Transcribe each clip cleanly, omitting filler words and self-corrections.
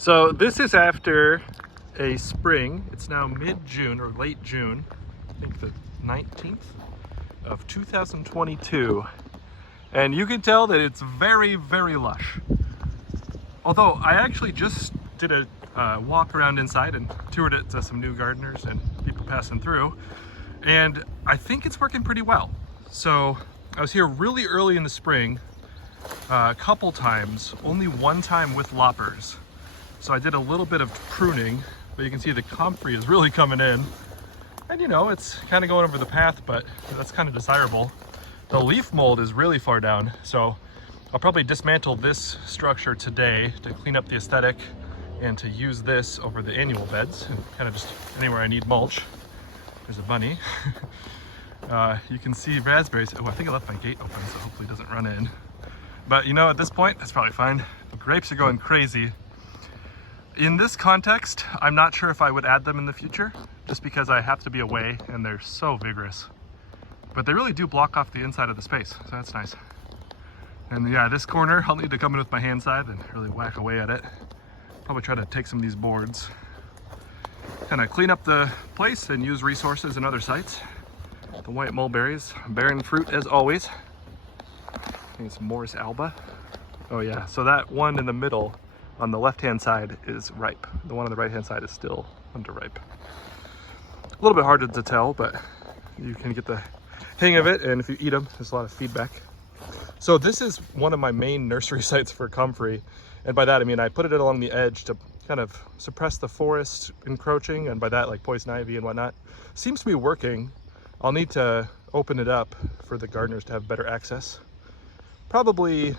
So this is after a spring. It's now mid-June or late June. I think the 19th of 2022. And you can tell that it's very, very lush. Although I actually just did a walk around inside and toured it to some new gardeners and people passing through. And I think it's working pretty well. So I was here really early in the spring, a couple times, only one time with loppers. So I did a little bit of pruning, but you can see the comfrey is really coming in. And you know, it's kind of going over the path, but that's kind of desirable. The leaf mold is really far down, so I'll probably dismantle this structure today to clean up the aesthetic and to use this over the annual beds and kind of just anywhere I need mulch. There's a bunny. You can see raspberries. Oh, I think I left my gate open, so hopefully it doesn't run in. But you know, at this point, that's probably fine. The grapes are going crazy. In this context, I'm not sure if I would add them in the future, just because I have to be away and they're so vigorous. But they really do block off the inside of the space, so that's nice. And yeah, this corner, I'll need to come in with my hand scythe and really whack away at it. Probably try to take some of these boards, kind of clean up the place and use resources in other sites. The white mulberries, bearing fruit as always. I think it's Morris Alba. Oh yeah, so that one in the middle on the left-hand side is ripe. The one on the right-hand side is still underripe. A little bit harder to tell, but you can get the hang of it, and if you eat them, there's a lot of feedback. So this is one of my main nursery sites for comfrey, and by that I mean I put it along the edge to kind of suppress the forest encroaching, and by that like poison ivy and whatnot. Seems to be working. I'll need to open it up for the gardeners to have better access. Probably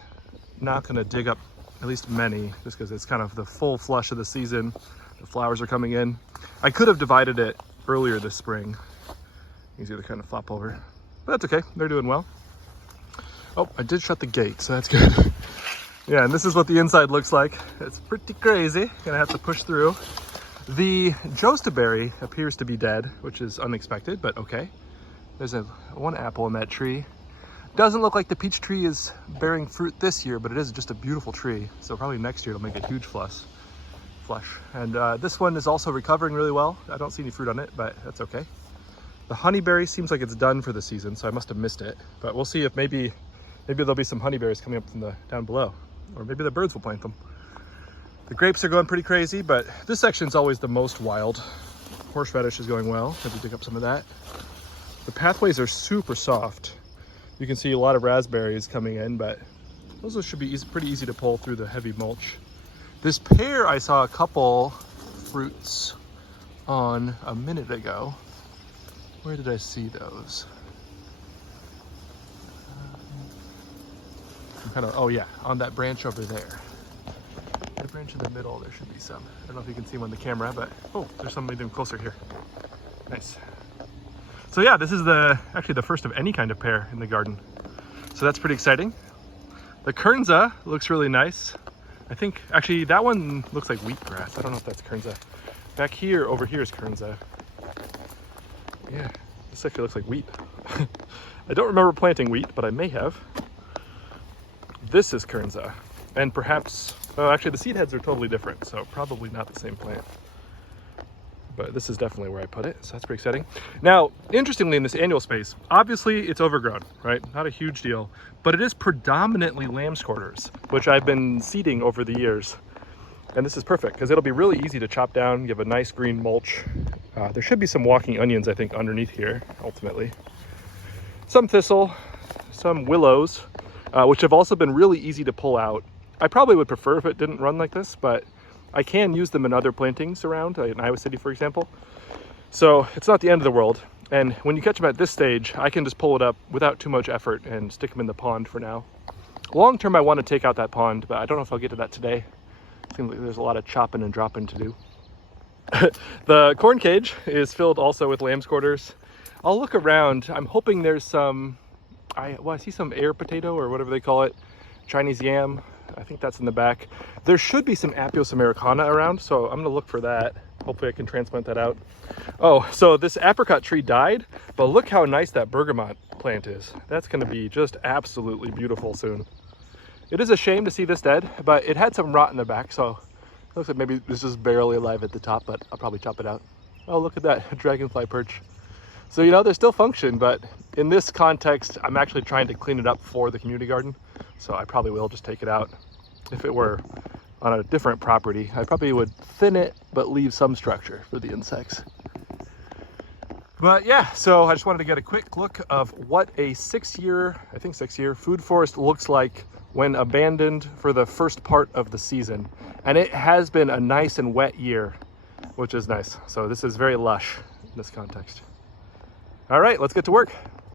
not going to dig up at least many, just because it's kind of the full flush of the season. The flowers are coming in. I could have divided it earlier this spring. Easier to kind of flop over, but that's okay. They're doing well. Oh, I did shut the gate, so that's good. Yeah, and this is what the inside looks like. It's pretty crazy. Gonna have to push through. The jostaberry appears to be dead, which is unexpected, but okay. There's one apple in that tree. Doesn't look like the peach tree is bearing fruit this year, but it is just a beautiful tree. So probably next year it'll make a huge flush. And this one is also recovering really well. I don't see any fruit on it, but that's okay. The honeyberry seems like it's done for the season, so I must have missed it. But we'll see if maybe there'll be some honeyberries coming up from the down below, or maybe the birds will plant them. The grapes are going pretty crazy, but this section's always the most wild. Horseradish is going well. Maybe dig up some of that. The pathways are super soft. You can see a lot of raspberries coming in, but those should be pretty easy to pull through the heavy mulch. This pear, I saw a couple fruits on a minute ago. Where did I see those? Oh yeah, on that branch over there. That branch in the middle, there should be some. I don't know if you can see them on the camera, but oh, there's some even closer here. Nice. So yeah, this is actually the first of any kind of pear in the garden. So that's pretty exciting. The Kernza looks really nice. I think, actually that one looks like wheatgrass. I don't know if that's Kernza. Back here, over here is Kernza. Yeah, this actually looks like wheat. I don't remember planting wheat, but I may have. This is Kernza. And perhaps, oh, actually the seed heads are totally different, so probably not the same plant. But this is definitely where I put it, so that's pretty exciting. Now, interestingly, in this annual space, obviously it's overgrown, right? Not a huge deal, but it is predominantly lamb's quarters, which I've been seeding over the years. And this is perfect, because it'll be really easy to chop down, give a nice green mulch. There should be some walking onions, I think, underneath here, ultimately. Some thistle, some willows, which have also been really easy to pull out. I probably would prefer if it didn't run like this, but I can use them in other plantings around, in Iowa City, for example. So it's not the end of the world. And when you catch them at this stage, I can just pull it up without too much effort and stick them in the pond for now. Long term, I want to take out that pond, but I don't know if I'll get to that today. Seems like there's a lot of chopping and dropping to do. The corn cage is filled also with lamb's quarters. I'll look around. I'm hoping there's some, I see some air potato or whatever they call it, Chinese yam. I think that's in the back. There should be some Appios americana around, so I'm gonna look for that. Hopefully I can transplant that out. Oh, so this apricot tree died, but look how nice that bergamot plant is. That's gonna be just absolutely beautiful soon. It is a shame to see this dead, but it had some rot in the back, so Looks like maybe this is barely alive at the top, but I'll probably chop it out. Oh, look at that dragonfly perch. So, you know, they still function, but in this context, I'm actually trying to clean it up for the community garden. So I probably will just take it out. If it were on a different property, I probably would thin it, but leave some structure for the insects. But yeah, so I just wanted to get a quick look of what a 6-year food forest looks like when abandoned for the first part of the season. And it has been a nice and wet year, which is nice. So this is very lush in this context. All right, let's get to work.